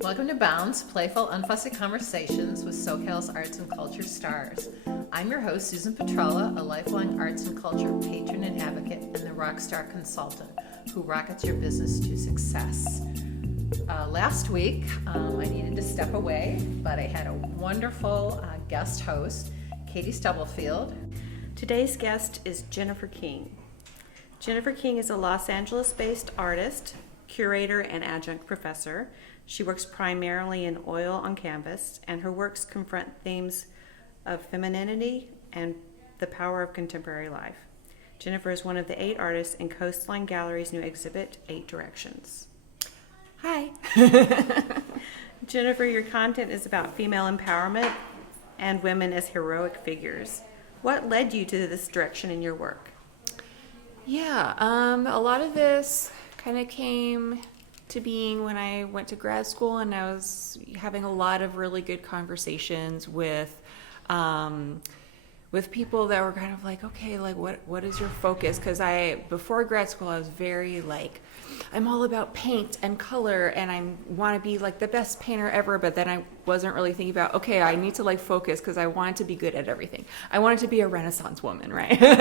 Welcome to Bounds, playful, unfussy conversations with SoCal's arts and culture stars. I'm your host, Susan Petrella, a lifelong arts and culture patron and advocate, and the rock star consultant who rockets your business to success. Last week, I needed to step away, but I had a wonderful guest host, Katie Stubblefield. Today's guest is Jennifer King. Jennifer King is a Los Angeles-based artist, curator, and adjunct professor. She works primarily in oil on canvas, and her works confront themes of femininity and the power of contemporary life. Jennifer is one of the 8 artists in Coastline Gallery's new exhibit, 8 Directions. Hi. Jennifer, your content is about female empowerment and women as heroic figures. What led you to this direction in your work? Yeah, a lot of this kind of came to being when I went to grad school, and I was having a lot of really good conversations with people that were kind of like, okay, like what is your focus? Because before grad school, I was very like, I'm all about paint and color, and I want to be like the best painter ever. But then I wasn't really thinking about, okay, I need to like focus because I wanted to be good at everything. I wanted to be a Renaissance woman, right? Good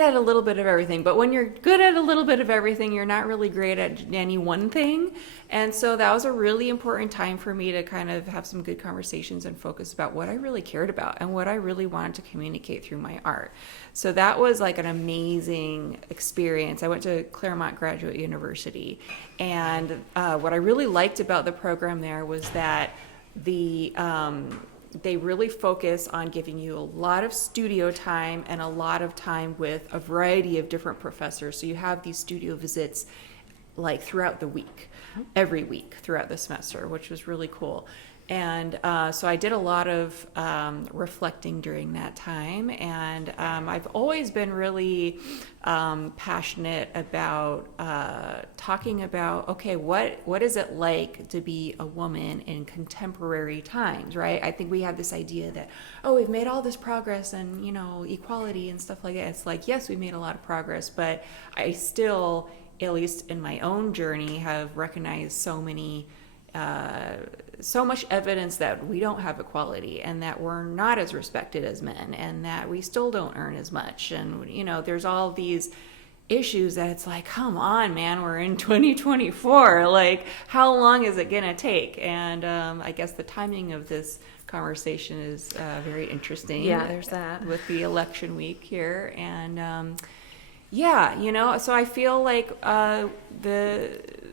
at a little bit of everything. But when you're good at a little bit of everything, you're not really great at any one thing. And so that was a really important time for me to kind of have some good conversations and focus about what I really cared about and what I really wanted to communicate through my art. So that was like an amazing experience. I went to Claremont Graduate University, and what I really liked about the program there was that they really focus on giving you a lot of studio time and a lot of time with a variety of different professors. So you have these studio visits like throughout the week, every week throughout the semester, which was really cool. And so I did a lot of reflecting during that time, and I've always been really passionate about talking about, okay, what is it like to be a woman in contemporary times, right? I think we have this idea that, oh, we've made all this progress and, equality and stuff like that. It's like, yes, we made a lot of progress, but I still, at least in my own journey, have recognized so much evidence that we don't have equality and that we're not as respected as men and that we still don't earn as much. And, there's all these issues that it's like, come on, man, we're in 2024. Like, how long is it going to take? And I guess the timing of this conversation is very interesting. Yeah, there's that. With the election week here. And so I feel like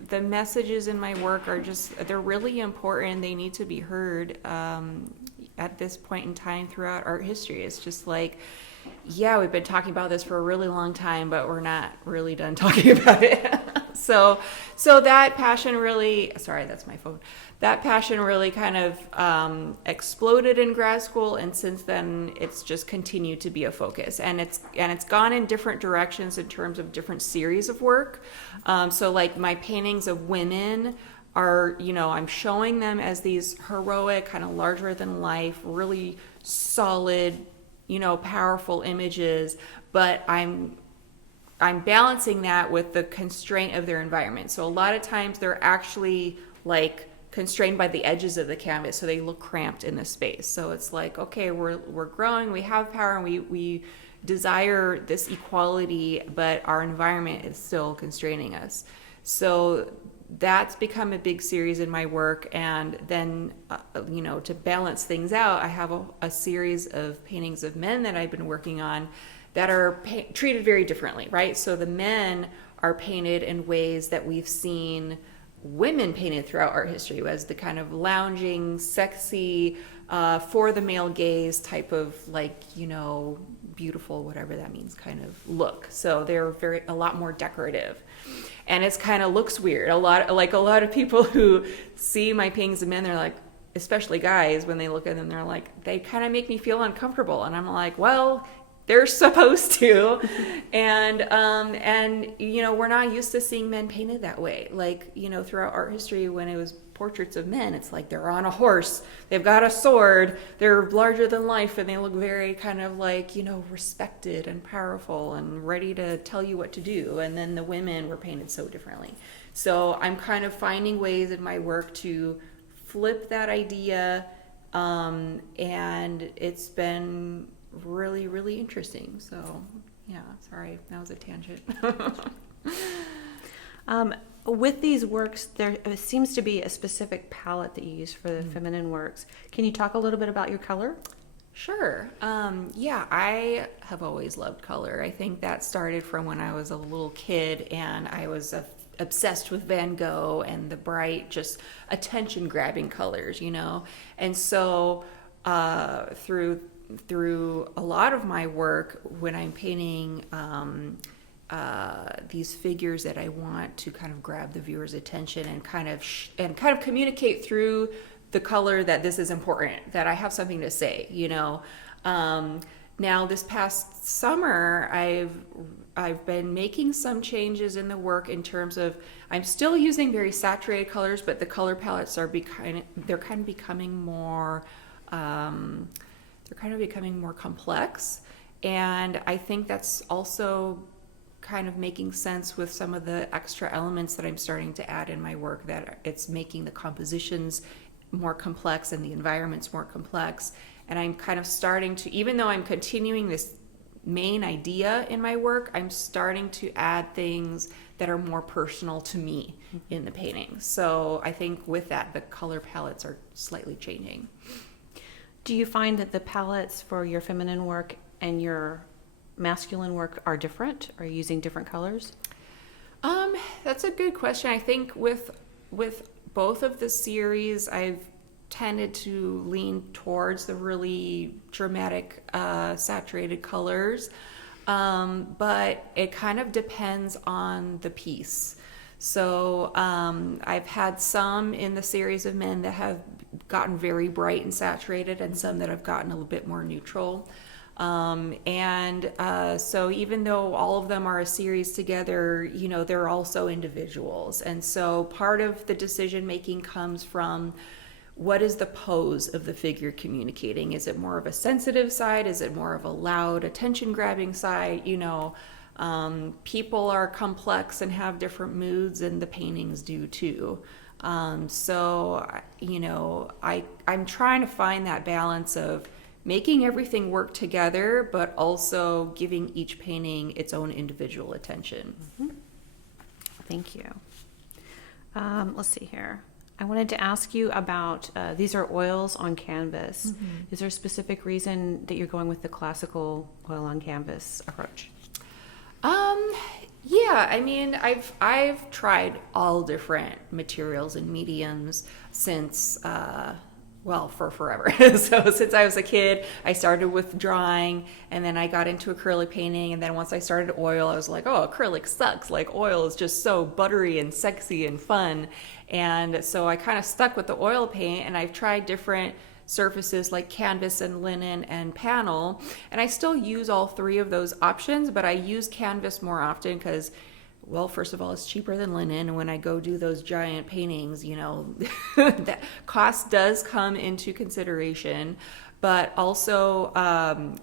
the messages in my work they're really important. They need to be heard at this point in time throughout art history. It's just like, yeah, we've been talking about this for a really long time, but we're not really done talking about it. So that passion really, sorry, that's my phone. That passion really kind of exploded in grad school, and since then it's just continued to be a focus, and it's gone in different directions in terms of different series of work. So like my paintings of women are, I'm showing them as these heroic, kind of larger than life, really solid, powerful images, but I'm balancing that with the constraint of their environment. So a lot of times they're actually like constrained by the edges of the canvas, so they look cramped in the space. So it's like, okay, we're growing, we have power, and we desire this equality, but our environment is still constraining us. So that's become a big series in my work. And then, to balance things out, I have a series of paintings of men that I've been working on that are treated very differently, right? So the men are painted in ways that we've seen women painted throughout art history as the kind of lounging, sexy, for the male gaze type of like, beautiful, whatever that means, kind of look. So they're a lot more decorative. And it's kind of looks weird. A lot of people who see my paintings of men, they're like, especially guys, when they look at them, they're like, they kind of make me feel uncomfortable. And I'm like, well, they're supposed to. And we're not used to seeing men painted that way. Like, throughout art history, when it was portraits of men, it's like they're on a horse, they've got a sword, they're larger than life, and they look very kind of like, respected and powerful and ready to tell you what to do. And then the women were painted so differently. So I'm kind of finding ways in my work to flip that idea, and it's been really, really interesting. So yeah, sorry, that was a tangent. With these works, there seems to be a specific palette that you use for the feminine works. Can you talk a little bit about your color? Sure. Yeah, I have always loved color. I think that started from when I was a little kid, and I was obsessed with Van Gogh and the bright, just attention-grabbing colors, And so through a lot of my work, when I'm painting these figures that I want to kind of grab the viewer's attention and kind of communicate through the color that this is important, that I have something to say, Now this past summer, I've been making some changes in the work in terms of, I'm still using very saturated colors, but the color palettes are becoming more complex. And I think that's also kind of making sense with some of the extra elements that I'm starting to add in my work, that it's making the compositions more complex and the environments more complex. And I'm kind of starting to, even though I'm continuing this main idea in my work, I'm starting to add things that are more personal to me in the painting. So I think with that, the color palettes are slightly changing. Do you find that the palettes for your feminine work and your masculine work are different? Are you using different colors? That's a good question. I think with both of the series, I've tended to lean towards the really dramatic, saturated colors. But it kind of depends on the piece. So I've had some in the series of men that have gotten very bright and saturated, and some that have gotten a little bit more neutral. So even though all of them are a series together, they're also individuals. And so part of the decision making comes from, what is the pose of the figure communicating? Is it more of a sensitive side? Is it more of a loud, attention-grabbing side? People are complex and have different moods, and the paintings do too. I'm trying to find that balance of making everything work together, but also giving each painting its own individual attention. Mm-hmm. Thank you. Let's see here. I wanted to ask you about, these are oils on canvas. Mm-hmm. Is there a specific reason that you're going with the classical oil on canvas approach? Yeah, I've tried all different materials and mediums since, for forever. So since I was a kid, I started with drawing, and then I got into acrylic painting, and then once I started oil, I was like, oh, acrylic sucks. Like, oil is just so buttery and sexy and fun. And so I kind of stuck with the oil paint, and I've tried different surfaces like canvas and linen and panel, and I still use all three of those options, but I use canvas more often because, well, first of all, it's cheaper than linen, and when I go do those giant paintings, that cost does come into consideration. But also,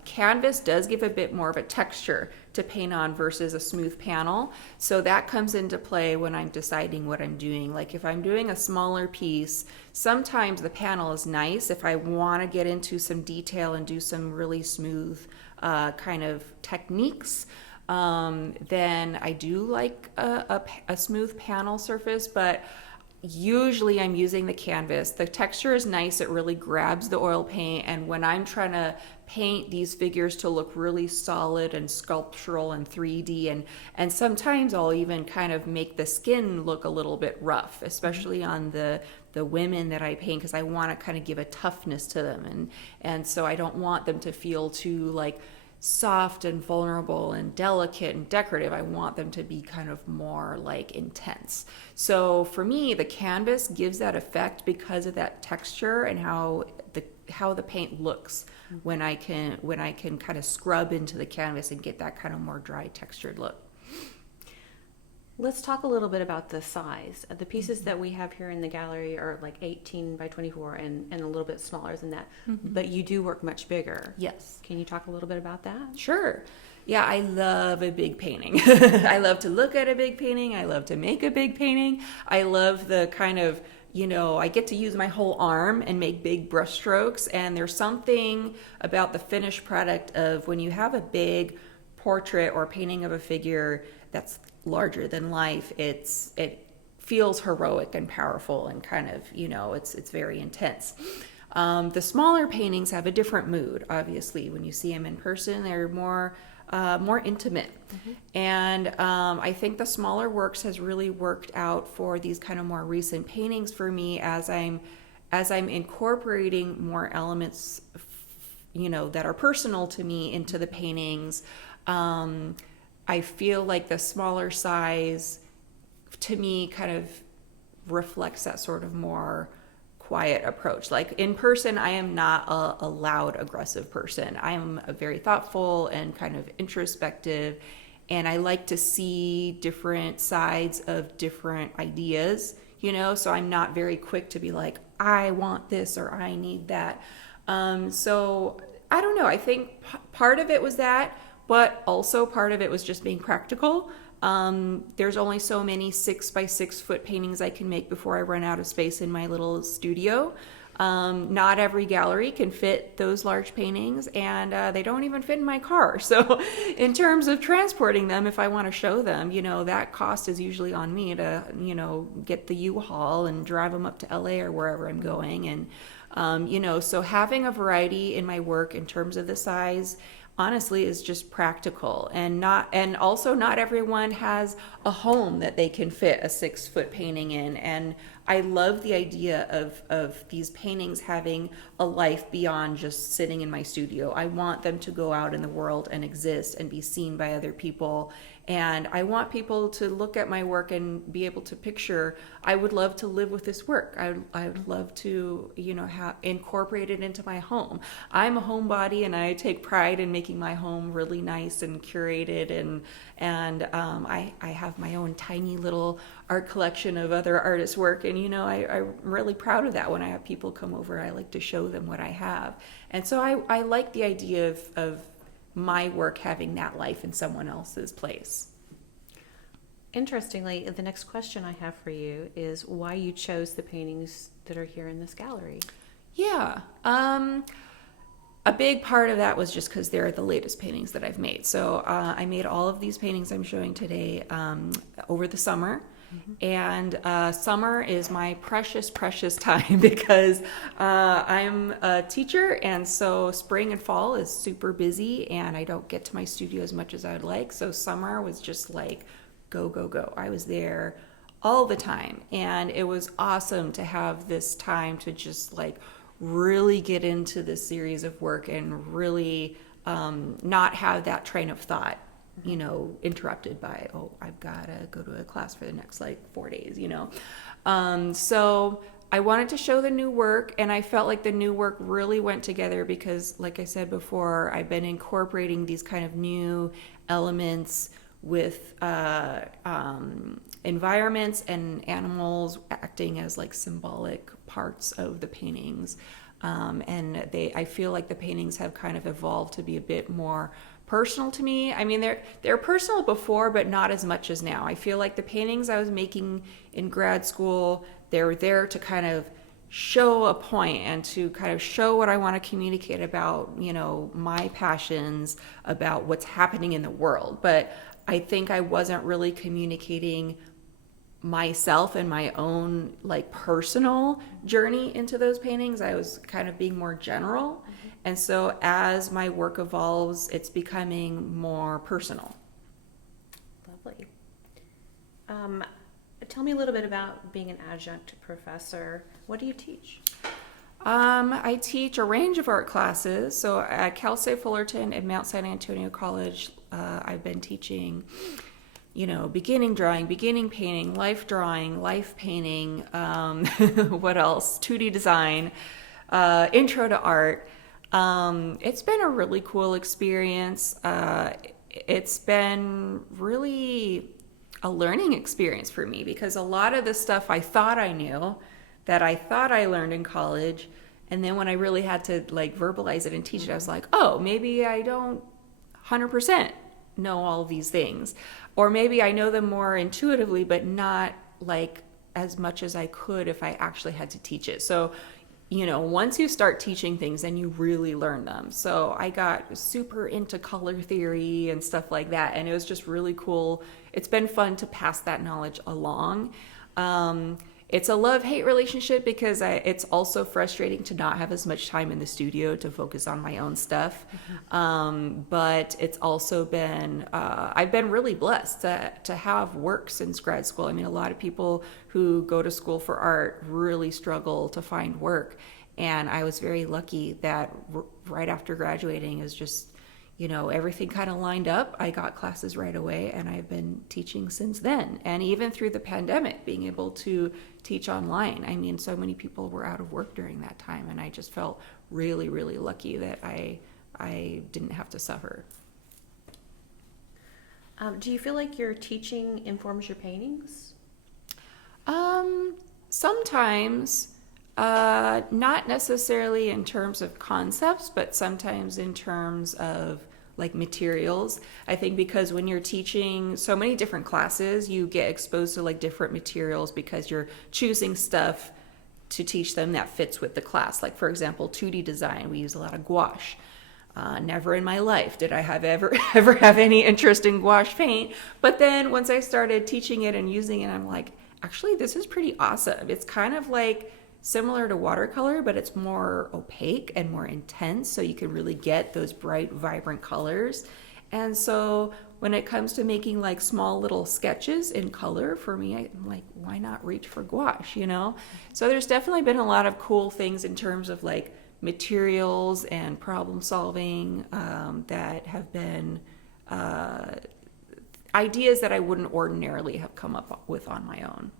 canvas does give a bit more of a texture to paint on versus a smooth panel. So that comes into play when I'm deciding what I'm doing. Like if I'm doing a smaller piece, sometimes the panel is nice. If I want to get into some detail and do some really smooth kind of techniques, then I do like a smooth panel surface, but usually I'm using the canvas. The texture is nice. It really grabs the oil paint. And when I'm trying to paint these figures to look really solid and sculptural and 3D, and sometimes I'll even kind of make the skin look a little bit rough, especially on the women that I paint, because I want to kind of give a toughness to them. And so I don't want them to feel too like soft and vulnerable and delicate and decorative. I want them to be kind of more like intense. So for me, the canvas gives that effect because of that texture and how the paint looks when I can kind of scrub into the canvas and get that kind of more dry textured look. Let's talk a little bit about the size. The pieces that we have here in the gallery are like 18 by 24 and a little bit smaller than that. But you do work much bigger. Yes. Can you talk a little bit about that? Sure. Yeah, I love a big painting. I love to look at a big painting. I love to make a big painting. I love the kind of, I get to use my whole arm and make big brush strokes. And there's something about the finished product of when you have a big portrait or painting of a figure that's larger than life, it feels heroic and powerful and kind of, it's very intense. The smaller paintings have a different mood, obviously. When you see them in person, they're more intimate. And I think the smaller works has really worked out for these kind of more recent paintings for me as I'm incorporating more elements, that are personal to me into the paintings. I feel like the smaller size to me kind of reflects that sort of more quiet approach. Like in person, I am not a loud, aggressive person. I am a very thoughtful and kind of introspective, and I like to see different sides of different ideas, so I'm not very quick to be like, I want this or I need that. So I don't know. I think part of it was that, but also part of it was just being practical. There's only so many 6 by 6 foot paintings I can make before I run out of space in my little studio. Not every gallery can fit those large paintings, and they don't even fit in my car. So in terms of transporting them, if I want to show them, that cost is usually on me to, get the U-Haul and drive them up to LA or wherever I'm going. And, so having a variety in my work in terms of the size honestly is just practical, and also not everyone has a home that they can fit a 6 foot painting in. And I love the idea of these paintings having a life beyond just sitting in my studio. I want them to go out in the world and exist and be seen by other people. And I want people to look at my work and be able to picture, I would love to live with this work. I would love to, incorporate it into my home. I'm a homebody, and I take pride in making my home really nice and curated. And I have my own tiny little art collection of other artists' work. And, I'm really proud of that. When I have people come over, I like to show them what I have. And so I like the idea of my work having that life in someone else's place. Interestingly, the next question I have for you is why you chose the paintings that are here in this gallery. Yeah. A big part of that was just because they're the latest paintings that I've made. So I made all of these paintings I'm showing today over the summer. And summer is my precious time because I'm a teacher, and so spring and fall is super busy, and I don't get to my studio as much as I would like. So summer was just like go. I was there all the time, and it was awesome to have this time to just like really get into this series of work and really not have that train of thought interrupted by, I've got to go to a class for the next 4 days, So I wanted to show the new work, and I felt like the new work really went together because, like I said before, I've been incorporating these kind of new elements with environments and animals acting as like symbolic parts of the paintings. And I feel like the paintings have kind of evolved to be a bit more personal to me. I mean, they're personal before, but not as much as now. I feel like the paintings I was making in grad school, they were there to kind of show a point and to kind of show what I want to communicate about, my passions, about what's happening in the world. But I think I wasn't really communicating myself and my own personal journey into those paintings. I was kind of being more general. And so as my work evolves, it's becoming more personal. Lovely. Tell me a little bit about being an adjunct professor. What do you teach? I teach a range of art classes. So at Cal State Fullerton and Mount San Antonio College, I've been teaching beginning drawing, beginning painting, life drawing, life painting, what else? 2D design, intro to art. It's been a really cool experience. It's been really a learning experience for me, because a lot of the stuff I thought I knew, that I thought I learned in college, and then when I really had to like verbalize it and teach it, I was like, oh, maybe I don't 100% know all these things, or maybe I know them more intuitively, but not like as much as I could if I actually had to teach it. So, you know, once you start teaching things, then you really learn them. So I got super into color theory and stuff like that, and it was just really cool. It's been fun to pass that knowledge along. It's a love-hate relationship, because it's also frustrating to not have as much time in the studio to focus on my own stuff. But it's also been, I've been really blessed to have work since grad school. I mean, a lot of people who go to school for art really struggle to find work. And I was very lucky that right after graduating is just, you know, everything kind of lined up. I got classes right away, and I've been teaching since then. And even through the pandemic, being able to teach online. I mean, so many people were out of work during that time, and I just felt really, really lucky that I didn't have to suffer. Do you feel like your teaching informs your paintings? Sometimes, not necessarily in terms of concepts, but sometimes in terms of like materials. I think because when you're teaching so many different classes, you get exposed to like different materials because you're choosing stuff to teach them that fits with the class. Like for example, 2D design, we use a lot of gouache. Never in my life did I have ever have any interest in gouache paint. But then once I started teaching it and using it, I'm like, actually, this is pretty awesome. It's kind of like similar to watercolor, but it's more opaque and more intense, so you can really get those bright, vibrant colors. And so when it comes to making like small little sketches in color, for me, I'm like, why not reach for gouache, you know? So there's definitely been a lot of cool things in terms of like materials and problem solving that have been ideas that I wouldn't ordinarily have come up with on my own.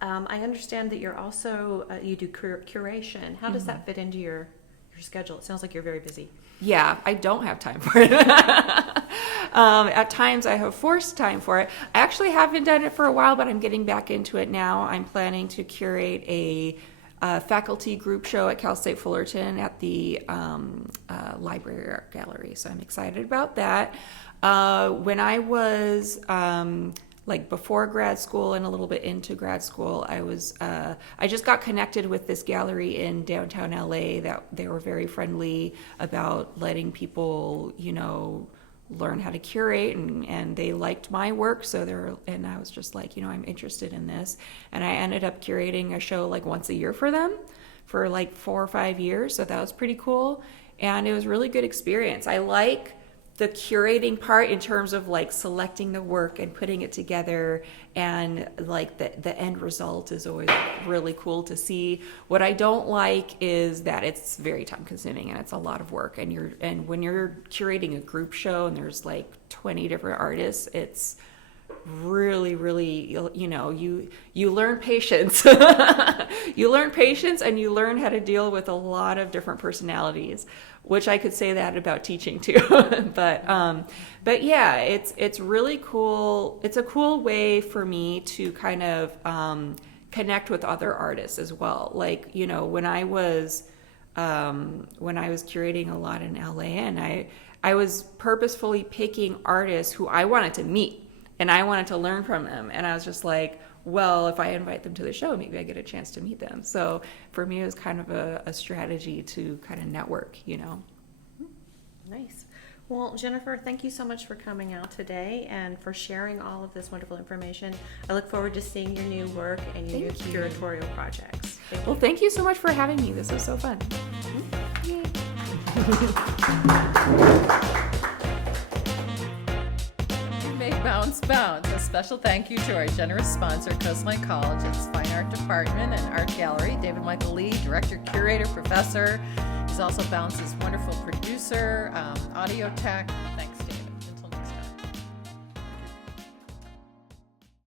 I understand that you're also, you do curation. How does that fit into your schedule? It sounds like you're very busy. Yeah, I don't have time for it. At times I have forced time for it. I actually haven't done it for a while, but I'm getting back into it now. I'm planning to curate a faculty group show at Cal State Fullerton at the Library Art Gallery. So I'm excited about that. When I was like before grad school and a little bit into grad school, I just got connected with this gallery in downtown LA that they were very friendly about letting people, you know, learn how to curate, and they liked my work. And I was just like, you know, I'm interested in this. And I ended up curating a show like once a year for them for like 4 or 5 years. So that was pretty cool. And it was a really good experience. I like the curating part in terms of like selecting the work and putting it together, and like the end result is always really cool to see. What I don't like is that it's very time consuming and it's a lot of work, and when you're curating a group show and there's like 20 different artists, it's really, you know, you learn patience. You learn patience, and you learn how to deal with a lot of different personalities, which I could say that about teaching too. But yeah, it's really cool. It's a cool way for me to kind of connect with other artists as well. Like, you know, when I was curating a lot in LA, and I was purposefully picking artists who I wanted to meet and I wanted to learn from them. And I was just like, well, if I invite them to the show, maybe I get a chance to meet them. So for me, it was kind of a strategy to kind of network, you know. Nice. Well, Jennifer, thank you so much for coming out today and for sharing all of this wonderful information. I look forward to seeing your new work and your new curatorial projects. Thank you so much for having me. This was so fun. Yay. Make Bounce Bounce. A special thank you to our generous sponsor, Coastline College, its Fine Art Department and Art Gallery. David Michael Lee, Director, Curator, Professor. He's also Bounce's wonderful producer, audio tech. Thanks.